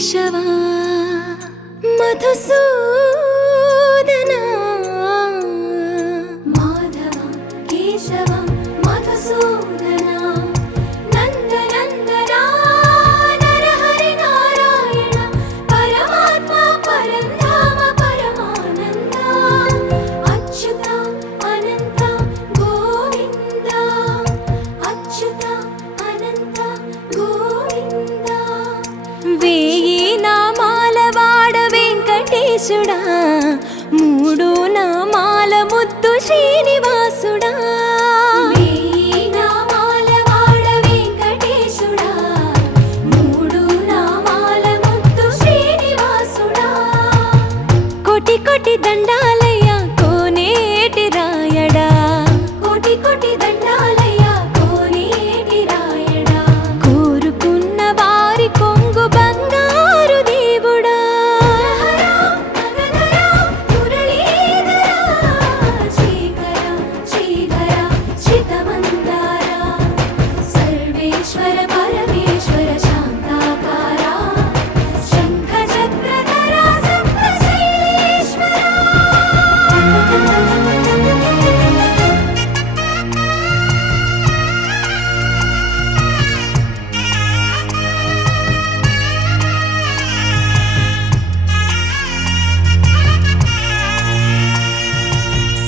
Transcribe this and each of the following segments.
కేశవా మధుసూదనా మాధవ కేశవ మధుసూదనా నందనందనా నరహరి నారాయణ పరమాత్మ పరంధామ పరమానంద అచ్యుత అనంత గోవింద అచ్యుత అనంత గోవింద వేయి నామాల వాడ వెంకటేశుడా మూడు నామాల ముద్దు శ్రీనివాసుడా వేయి నామాల వాడ వెంకటేశుడా మూడు నామాల ముద్దు శ్రీనివాసుడా కోటి కోటి దండాలయ్య కోనేటి రాయడా కోటి కోటి దండాలయ్య కోనేటి రాయడా కోరుకున్న వారి కొంగు బంగారు దేవుడా నగధరా మురళీధరా శ్రీకర శ్రీధర శ్రితమందార సర్వేశ్వర పరమేశ్వర శాంతాకార శంఖ చక్రధర సప్తశైలేశ్వర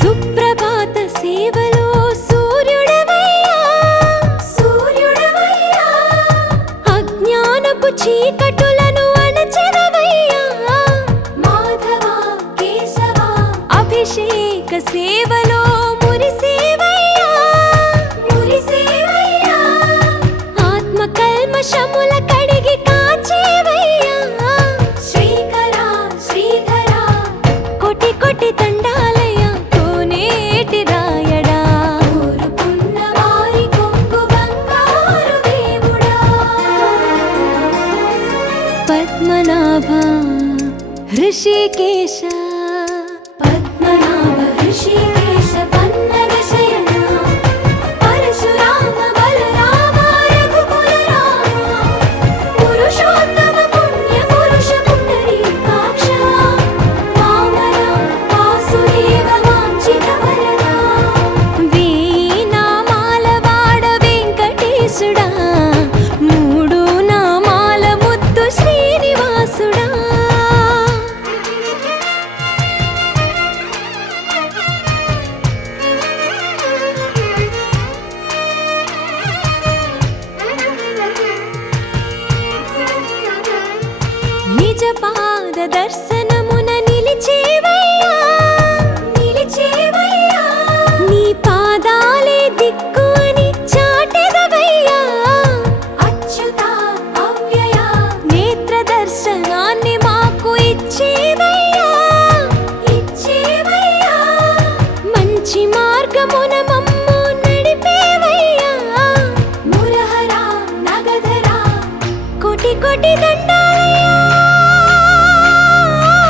సుప్రభాత సేవలో సూర్యుడవయ్యా సూర్యుడవయ్యా అజ్ఞానపు చీకటులను అణచెదవయ్యా మాధవ కేశవ అభిషేక సేవలో మురిసేవయ్యా మురిసేవయ్యా ఆత్మ కల్మషముల కడిగి కాచేవయ్యా శ్రీకర శ్రీధర కోటి కోటి దండాలయ్య కోనేటి రాయడా కోరుకున్న వారి కొంగు బంగారు దేవుడా పద్మనాభ హృషికేశ పద్మనాభ ఋషి